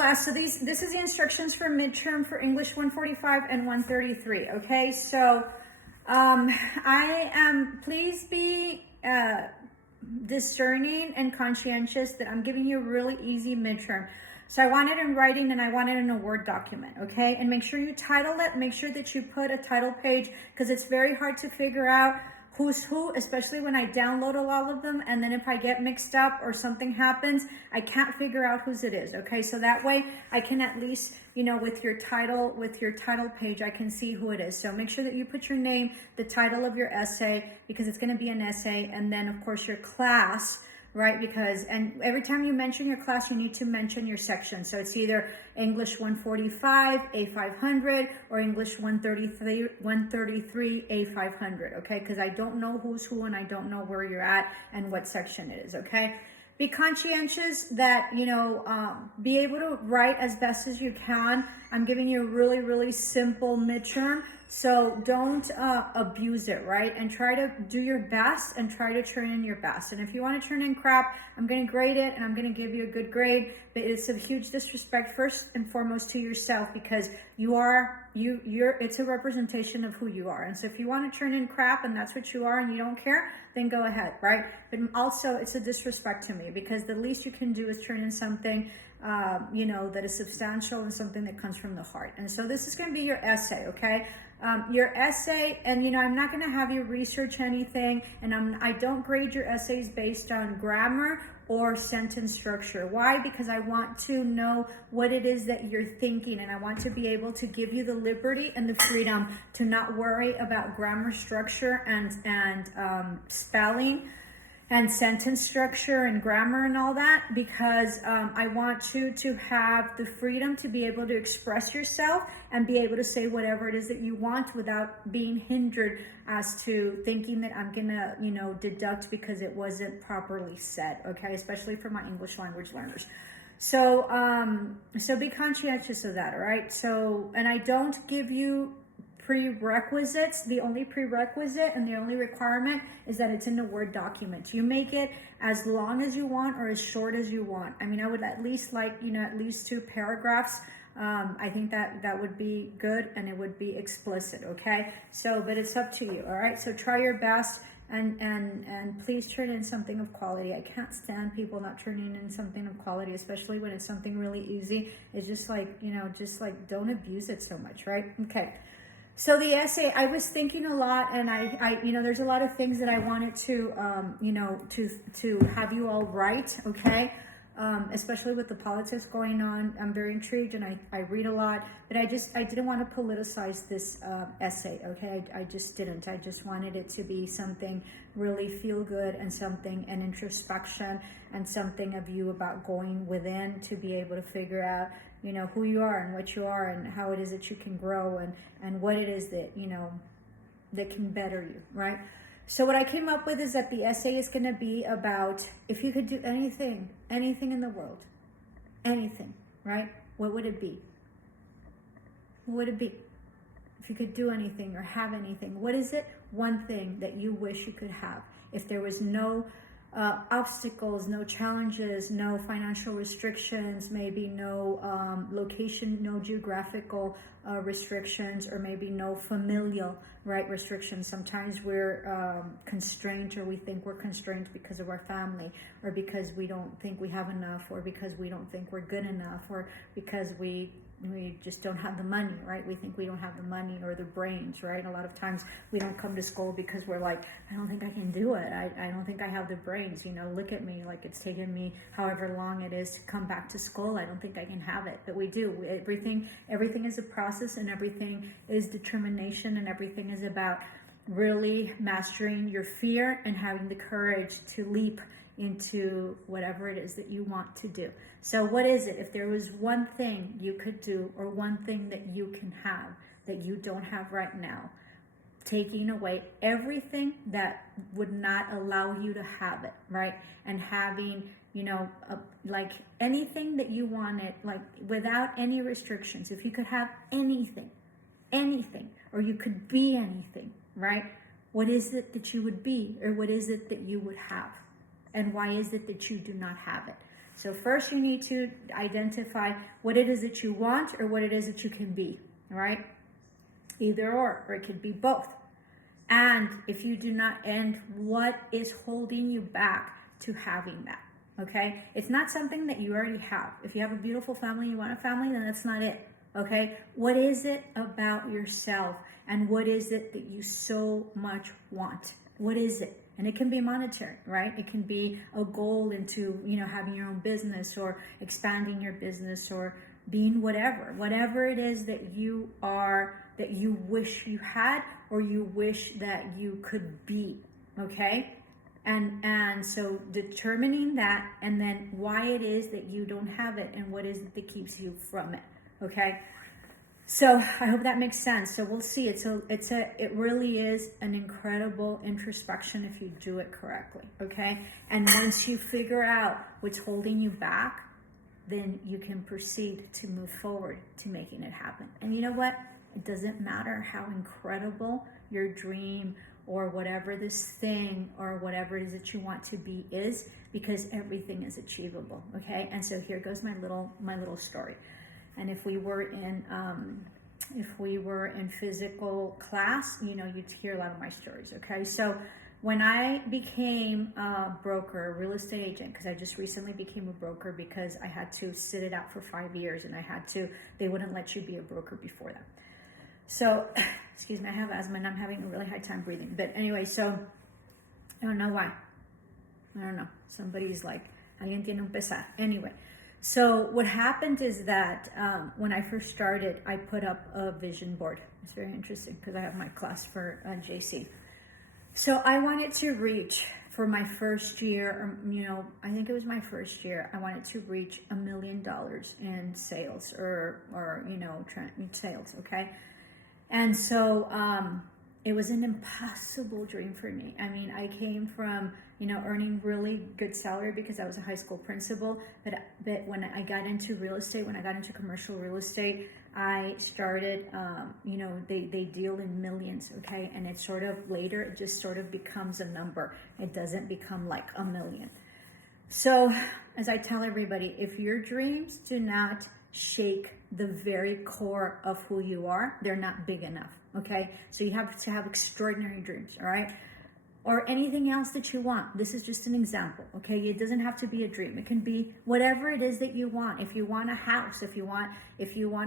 last, so this is the instructions for midterm for English 145 and 133, okay? So please be discerning and conscientious that I'm giving you a really easy midterm. So I want it in writing and I want it in a Word document, okay? And make sure you title it, make sure that you put a title page, because it's very hard to figure out who's who, especially when I download all of them, and then if I get mixed up or something happens, I can't figure out whose it is, okay? So that way I can at least, you know, with your title page, I can see who it is. So make sure that you put your name, the title of your essay, because it's going to be an essay, and then of course your class, right? Because, and every time you mention your class, you need to mention your section. So it's either English 145, A500, or English 133, A500, okay? Because I don't know who's who and I don't know where you're at and what section it is, okay? Be conscientious that, you know, be able to write as best as you can. I'm giving you a really, really simple midterm. So don't abuse it, right? And try to do your best and try to turn in your best. And if you want to turn in crap, I'm going to grade it and I'm going to give you a good grade. But it's a huge disrespect first and foremost to yourself, because it's a representation of who you are. And so if you want to turn in crap and that's what you are and you don't care, then go ahead, right? But also it's a disrespect to me, because the least you can do is turn in something you know, that is substantial and something that comes from the heart. And so this is going to be your essay, okay? Your essay, and you know, I'm not going to have you research anything, and I don't grade your essays based on grammar or sentence structure. Why? Because I want to know what it is that you're thinking, and I want to be able to give you the liberty and the freedom to not worry about grammar structure and spelling and sentence structure and grammar and all that, because I want you to have the freedom to be able to express yourself and be able to say whatever it is that you want without being hindered as to thinking that I'm gonna, you know, deduct because it wasn't properly said, okay? Especially for my English language learners. So, so be conscientious of that, all right? So, and I don't give you prerequisites. The only prerequisite and the only requirement is that it's in a Word document. You make it as long as you want or as short as you want. I mean, I would at least like, you know, at least 2 paragraphs. I think that would be good and it would be explicit, okay? So, but it's up to you, all right? So try your best and please turn in something of quality. I can't stand people not turning in something of quality, especially when it's something really easy. It's just like, you know, just like don't abuse it so much, right? Okay. So the essay, I was thinking a lot, and I you know, there's a lot of things that I wanted to, you know, to have you all write, okay? Especially with the politics going on. I'm very intrigued, and I read a lot, but I didn't want to politicize this essay, okay? I just didn't. I just wanted it to be something really feel good and something, an introspection and something of you about going within to be able to figure out, you know, who you are and what you are and how it is that you can grow and what it is that, you know, that can better you, right? So what I came up with is that the essay is going to be about, if you could do anything in the world, anything, right? What would it be? What would it be? If you could do anything or have anything, what is it? One thing that you wish you could have. If there was no obstacles, no challenges, no financial restrictions, maybe no location, no geographical restrictions, or maybe no familial, right, restrictions. Sometimes we're constrained, or we think we're constrained because of our family, or because we don't think we have enough, or because we don't think we're good enough, or because we just don't have the money, right? We think we don't have the money or the brains, right? A lot of times we don't come to school because we're like, I don't think I can do it. I don't think I have the brains, you know, look at me, like it's taken me however long it is to come back to school. I don't think I can have it, but we do. Everything is a process, and everything is determination, and everything is about really mastering your fear and having the courage to leap into whatever it is that you want to do. So what is it? If there was one thing you could do, or one thing that you can have that you don't have right now, taking away everything that would not allow you to have it, right? And having, you know, like anything that you wanted, like without any restrictions. If you could have anything, or you could be anything, right? What is it that you would be, or what is it that you would have? And why is it that you do not have it? So first you need to identify what it is that you want or what it is that you can be, right? Either or it could be both. And if you do not end, what is holding you back to having that? Okay? It's not something that you already have. If you have a beautiful family, you want a family, then that's not it. Okay? What is it about yourself? And what is it that you so much want? What is it? And it can be monetary, right? It can be a goal into, having your own business or expanding your business or being whatever it is that you are, that you wish you had or you wish that you could be, okay? And so determining that, and then why it is that you don't have it and what is it that keeps you from it, okay? So I hope that makes sense. So we'll see. It really is an incredible introspection if you do it correctly, okay? And once you figure out what's holding you back, then you can proceed to move forward to making it happen. And you know what? It doesn't matter how incredible your dream or whatever this thing or whatever it is that you want to be is, because everything is achievable, okay? And so here goes my little story. And if we were in physical class, you'd hear a lot of my stories, okay? So when I became a broker, a real estate agent, because I just recently became a broker because I had to sit it out for 5 years and they wouldn't let you be a broker before that. So, excuse me, I have asthma and I'm having a really hard time breathing. But anyway, so I don't know why. I don't know. Somebody's like, alguien tiene un pesar. Anyway, so what happened is that when I first started, I put up a vision board. It's very interesting because I have my class for JC. So I wanted to reach for my first year, I think it was my first year, I wanted to reach $1 million in sales or sales, okay? And so it was an impossible dream for me. I mean, I came from, earning really good salary because I was a high school principal. But when I got into real estate, when I got into commercial real estate, I started, they deal in millions, okay? And it sort of later, it just sort of becomes a number. It doesn't become like $1 million. So as I tell everybody, if your dreams do not shake the very core of who you are, they're not big enough, okay? So you have to have extraordinary dreams, all right? Or anything else that you want. This is just an example, okay? It doesn't have to be a dream. It can be whatever it is that you want. If you want a house, if you want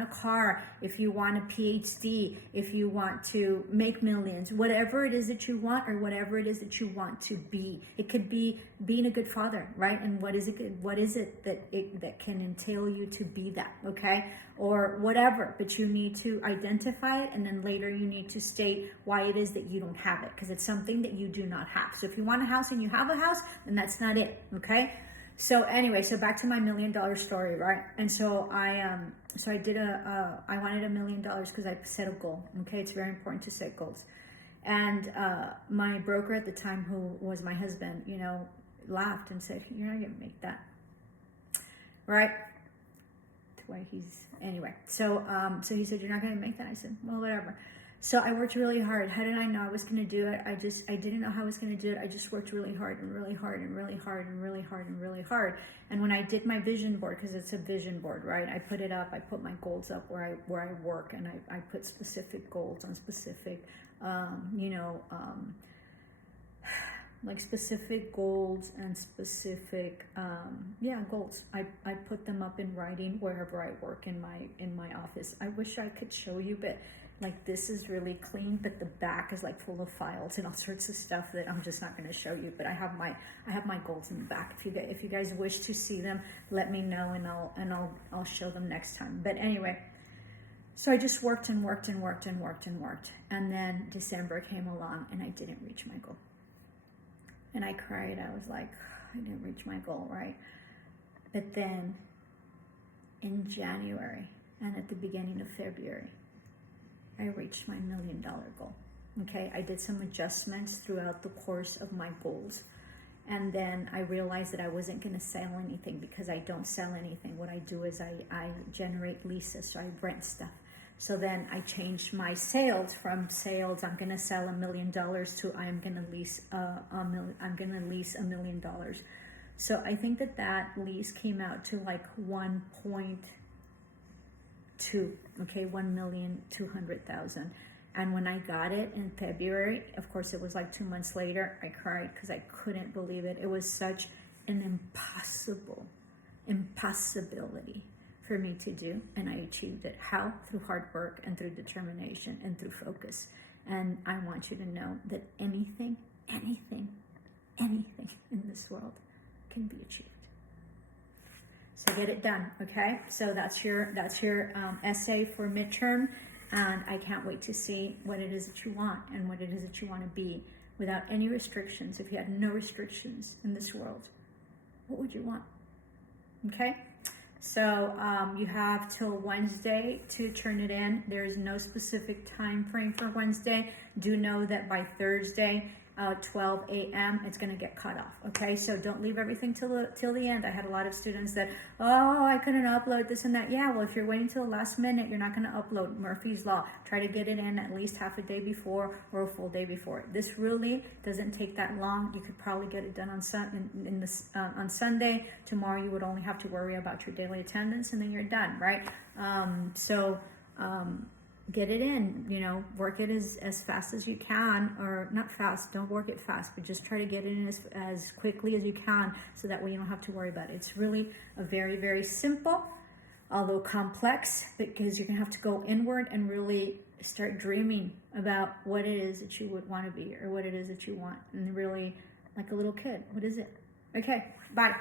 a car, if you want a PhD, if you want to make millions, whatever it is that you want or whatever it is that you want to be. It could be being a good father, right? And what is it that can entail you to be that, okay? Or whatever, but you need to identify it, and then later you need to state why it is that you don't have it, because it's something that you do not have. So if you want a house and you have a house, then that's not it, okay? So anyway, so back to my $1 million story, right? And so I wanted $1 million because I set a goal, okay? It's very important to set goals. And my broker at the time, who was my husband, laughed and said, "You're not gonna make that," right? Anyway, so he said, "You're not going to make that." I said, "Well, whatever." So I worked really hard. How did I know I was going to do it? I didn't know how I was going to do it. I just worked really hard and really hard and really hard and really hard and really hard. And when I did my vision board, because it's a vision board, right? I put it up. I put my goals up where I work, and I put specific goals on specific, like specific goals and specific goals. I put them up in writing wherever I work in my office. I wish I could show you, but like this is really clean, but the back is like full of files and all sorts of stuff that I'm just not going to show you. But I have my goals in the back. If you guys wish to see them, let me know, and I'll show them next time. But anyway, so I just worked and worked and worked and worked and worked, and then December came along and I didn't reach my goal. And I cried. I was like, I didn't reach my goal, right? But then in January and at the beginning of February, I reached my $1 million goal. Okay, I did some adjustments throughout the course of my goals. And then I realized that I wasn't going to sell anything because I don't sell anything. What I do is I generate leases, so I rent stuff. So then I changed my sales from sales, I'm going to sell $1 million, to I'm going to lease $1 million. So I think that lease came out to like 1.2, okay, 1,200,000. And when I got it in February, of course, it was like 2 months later, I cried because I couldn't believe it. It was such an impossibility for me to do. And I achieved it. How? Through hard work and through determination and through focus. And I want you to know that anything in this world can be achieved. So get it done, okay? So that's your essay for midterm. And I can't wait to see what it is that you want and what it is that you want to be without any restrictions. If you had no restrictions in this world, what would you want? Okay? So you have till Wednesday to turn it in. There is no specific time frame for Wednesday. Do know that by Thursday, 12 a.m., it's going to get cut off. Okay, so don't leave everything till the end. I had a lot of students that, oh, I couldn't upload this and that. Yeah, well, if you're waiting till the last minute, you're not going to upload. Murphy's Law. Try to get it in at least half a day before or a full day before. This really doesn't take that long. You could probably get it done on on Sunday. Tomorrow, you would only have to worry about your daily attendance, and then you're done, right? Get it in, work it as fast as you can, or not fast, don't work it fast, but just try to get it in as quickly as you can, so that way you don't have to worry about it. It's really a very, very simple, although complex, because you're gonna have to go inward and really start dreaming about what it is that you would want to be, or what it is that you want, and really, like a little kid, what is it? Okay, bye.